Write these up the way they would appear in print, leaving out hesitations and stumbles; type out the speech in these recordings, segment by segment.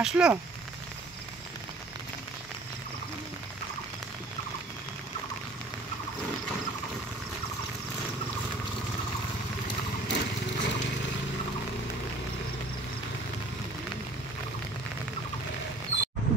আসলো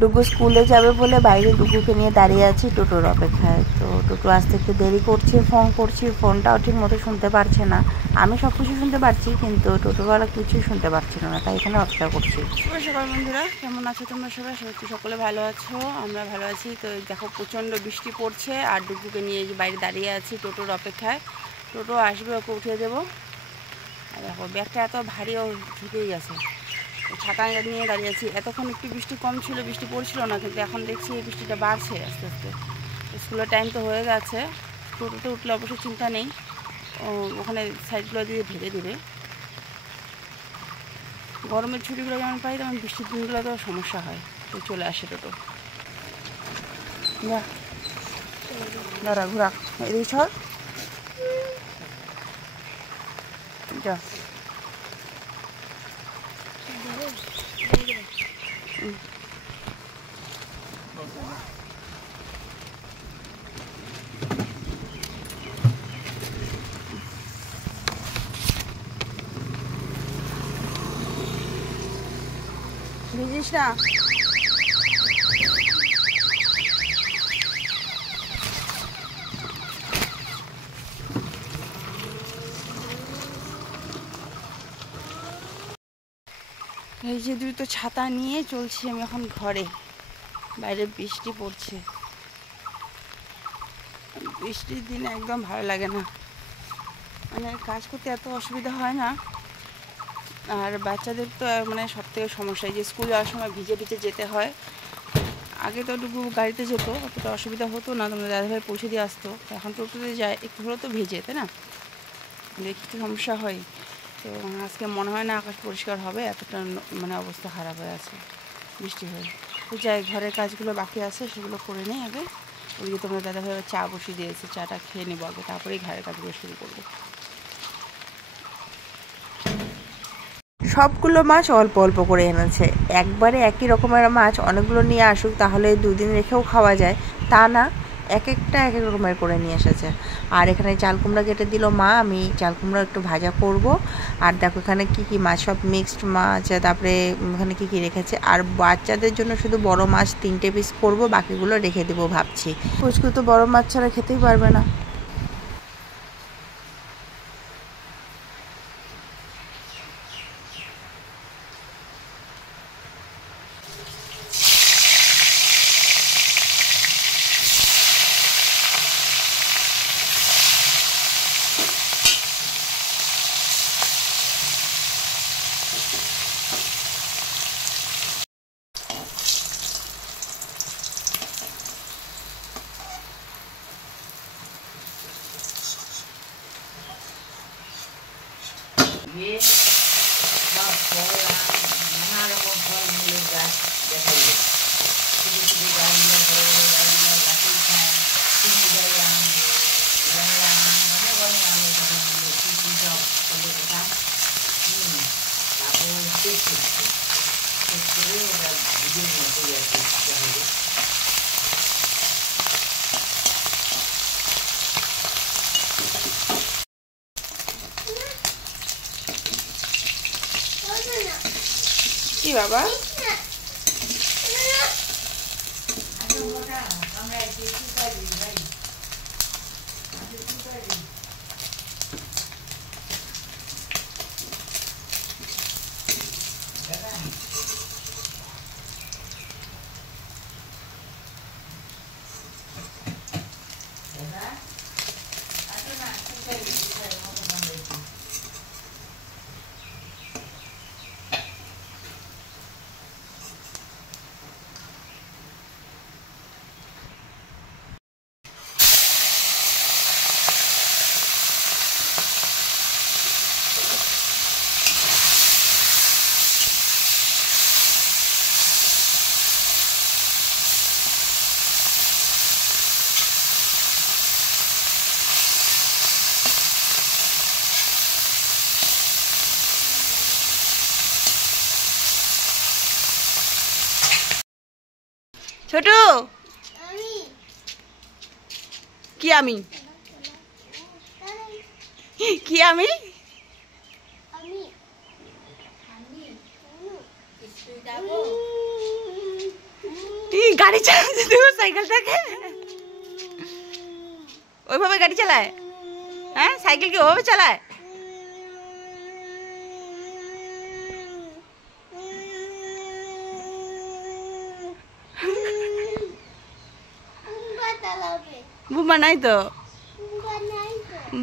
ডুগু স্কুলে যাবে বলে বাইরে ডুগুকে নিয়ে দাঁড়িয়ে আছি টোটোর অপেক্ষায়। তো টোটো আসতে একটু দেরি করছে, ফোন করছি, ফোনটাও ঠিক মতো শুনতে পারছে না। আমি সব কিছু শুনতে পারছি কিন্তু টোটোওয়ালা কিছুই শুনতে পারছিল না, তাই এখানে অপেক্ষা করছি। সকাল বন্ধুরা, কেমন আছো তোমরা সবাই? সকলে ভালো আছো, আমরা ভালো আছি। তো দেখো প্রচণ্ড বৃষ্টি পড়ছে আর ডুগুকে নিয়ে বাইরে দাঁড়িয়ে আছি টোটোর অপেক্ষায়। টোটো আসবে, ওকে উঠিয়ে দেবো। আর দেখো ব্যাগটা এত ভারী, ও ঝুঁকেই গেছে। ছাতা নিয়ে দাঁড়িয়ে আছি। এতক্ষণ একটু বৃষ্টি কম ছিল, বৃষ্টি পড়ছিল না, কিন্তু এখন দেখছি এই বৃষ্টিটা বাড়ছে আস্তে আস্তে। স্কুলের টাইম তো হয়ে গেছে। টোটোতে উঠলে অবশ্য চিন্তা নেই, ওখানে সাইডগুলো দিয়ে ভেজে দেবে। গরমের ছুটিগুলো যেমন পাই তেমন বৃষ্টির দিনগুলো তো সমস্যা হয়। তো চলে আসে টোটো। যা দাঁড়া, ঘোরা এদিকে ছড়, যা। ভিজিস না। এই যে দুটো ছাতা নিয়ে চলছি আমি এখন ঘরে। বাইরে বৃষ্টি পড়ছে, বৃষ্টির দিনে একদম ভালো লাগে না, মানে কাজ করতে এত অসুবিধা হয় না। আর বাচ্চাদের তো মানে সব থেকে সমস্যা, যে স্কুল যাওয়ার সময় ভিজে ভিজে যেতে হয়। আগে তো একটু গাড়িতে যেত, অতটা অসুবিধা হতো না, তোমাদের দাদাভাই পৌঁছে দিয়ে আসতো। এখন টোটোতে যায়, একটু হলেও তো ভিজে, তাই না? একটু সমস্যা হয়। তো আজকে মনে হয় না আকাশ পরিষ্কার হবে, এতটা মানে অবস্থা খারাপ হয়ে আছে বৃষ্টি হয়ে। তো যাই, ঘরের কাজগুলো বাকি আছে সেগুলো করে নিই আগে। ওইদিকে তোমাদের দাদাভাই চা বসিয়ে দিয়েছে, চাটা খেয়ে নেবো আগে, তারপরেই ঘরের কাজগুলো শুরু করবো। সবগুলো মাছ অল্প অল্প করে এনেছে, একবারে একই রকমের মাছ অনেকগুলো নিয়ে আসুক তাহলে 2 দিন রেখেও খাওয়া যায়, তা না, এক একটা এক এক রকমের করে নিয়ে এসেছে। আর এখানে চাল কুমড়া কেটে দিল মা, আমি চাল কুমড়া একটু ভাজা করব। আর দেখো এখানে কী কী মাছ, সব মিক্সড মাছ, তারপরে এখানে কী কী রেখেছে। আর বাচ্চাদের জন্য শুধু বড় মাছ 3টে পিস করব, বাকিগুলো রেখে দেবো ভাবছি। পুচকু তো বড় মাছ ছাড়া খেতেই পারবে না। সব ফল, নানা রকম ফলমূলের গাছ দেখা যায়। ছোটো ছোটো গাছগুলো, বড় বড় গাছগুলো, গাছের খায়, চিনি দেয় আম, অনেক অনেক আমের কথাগুলো, কী কী সব ফলের কথা। তারপর শেষ করছে, শেষ করে ওটা ভিডিওর মতো দিতে হবে। কি বাবা? ছোটু কি আমি কি আমি গাড়ি চালাতে দেবো সাইকেলটাকে ওইভাবে গাড়ি চালায় হ্যাঁ সাইকেল কি ওইভাবে চালায় বুম্বা নাই তো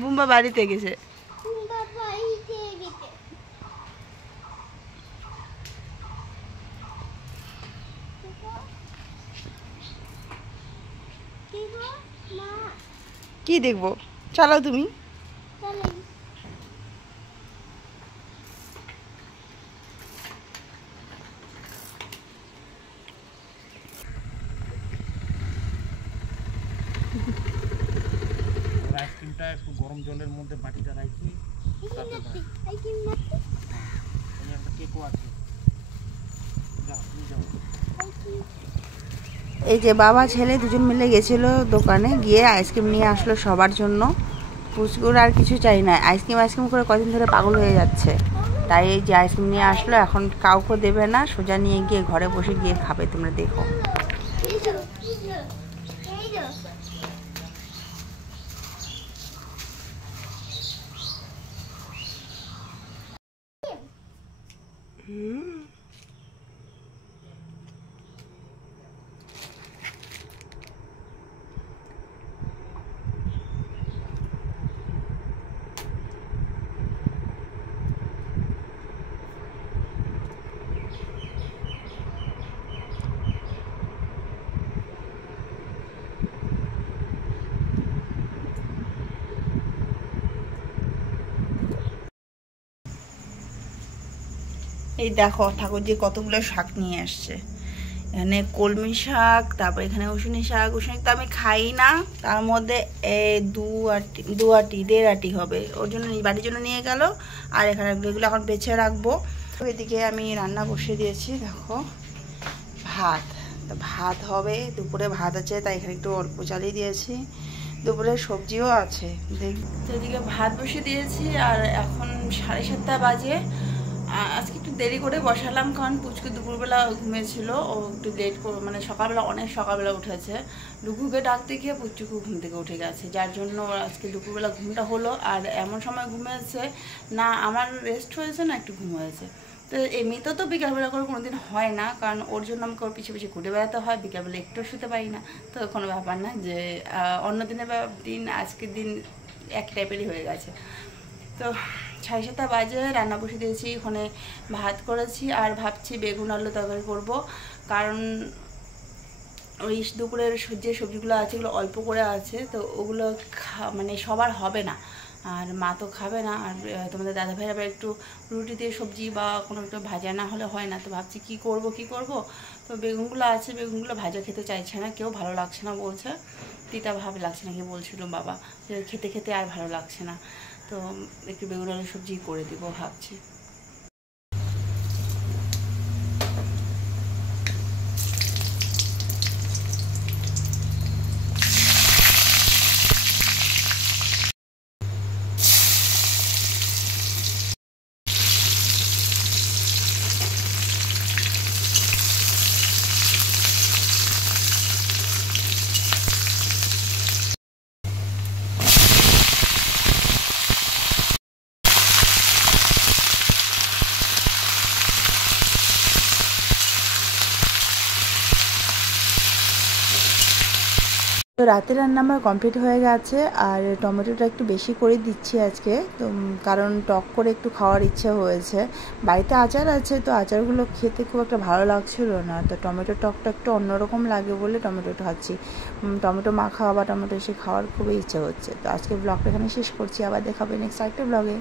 বুম্বা বাড়িতে গেছে কি দেখবো চালাও তুমি আইসক্রিমটা একটু গরম জলের মধ্যে বাটিটা রাখি একটা কেকও আছে যাও তুমি যাও এই যে বাবা ছেলে দুজন মিলে গেছিল দোকানে গিয়ে আইসক্রিম নিয়ে আসলো সবার জন্য পুচকুর আর কিছু চাই না আইসক্রিম করে কদিন ধরে পাগল হয়ে যাচ্ছে তাই এই যে আইসক্রিম নিয়ে আসলো এখন কাউকে দেবে না সোজা নিয়ে গিয়ে ঘরে বসে গিয়ে খাবে তোমরা দেখো এই দেখো ঠাকুরজি কতগুলো শাক নিয়ে আসছে এখানে কলমি শাক তারপর এখানে উশুনি শাক তো আমি খাই না তার মধ্যে দেড় আটি হবে ওর জন্য বাড়ির জন্য নিয়ে গেল আর এখানে এগুলো এখন বেছে রাখবো এদিকে আমি রান্না বসিয়ে দিয়েছি দেখো ভাত হবে দুপুরে ভাত আছে তাই এখানে একটু অল্প চালিয়ে দিয়েছি দুপুরে সবজিও আছে এদিকে ভাত বসিয়ে দিয়েছি আর এখন 7:30 বাজে আজকে একটু দেরি করে বসালাম কারণ পুচকু দুপুরবেলা ঘুমিয়েছিল ও একটু লেট করে মানে অনেক সকালবেলা উঠেছে ডুকুকে ডাকতে গিয়ে পুচকু ঘুম থেকে উঠে গেছে যার জন্য আজকে দুপুরবেলা ঘুমটা হলো আর এমন সময় ঘুমিয়েছে না আমার রেস্ট হয়েছে না একটু ঘুম হয়েছে তো এমনিতেও তো বিকালবেলা করে কোনোদিন হয় না কারণ ওর জন্য আমাকে ওর পিছিয়ে পিছিয়ে ঘুরে বেড়াতে হয় বিকালবেলা একটু শুতে পারি না তো কোনো ব্যাপার না যে অন্য দিনের দিন আজকের দিন এক টাইপেরই হয়ে গেছে তো 7:30 বাজে রান্না বসে দিয়েছি ওখানে ভাত করেছি আর ভাবছি বেগুন আলু তরকারি করবো কারণ ওই দুপুরের যে সবজিগুলো আছে ওগুলো অল্প করে আছে তো ওগুলো মানে সবার হবে না আর মা তো খাবে না আর তোমাদের দাদা ভাইরা আবার একটু রুটি দিয়ে সবজি বা কোনো একটু ভাজা না হলে হয় না তো ভাবছি কি করব তো বেগুনগুলো আছে বেগুনগুলো ভাজা খেতে চাইছে না কেউ ভালো লাগছে না বলছে তিতা ভাব লাগছে না কি বলছিল বাবা খেতে খেতে আর ভালো লাগছে না তো একটু বেগুন আলু সবজি করে দিব ভাবছি তো রাতের রান্না আমার কমপ্লিট হয়ে গেছে আর টমেটোটা একটু বেশি করে দিচ্ছি আজকে তো কারণ টক করে একটু খাওয়ার ইচ্ছে হয়েছে বাড়িতে আচার আছে তো আচারগুলো খেতে খুব একটা ভালো লাগছিল না তো টমেটো টকটা একটু অন্যরকম লাগে বলে টমেটোটা খাচ্ছি টমেটো মাখা বা টমেটো এসে খাওয়ার খুবই ইচ্ছে হচ্ছে তো আজকে ব্লগটা এখানে শেষ করছি আবার দেখাবে নেক্সট আরেকটা ব্লগে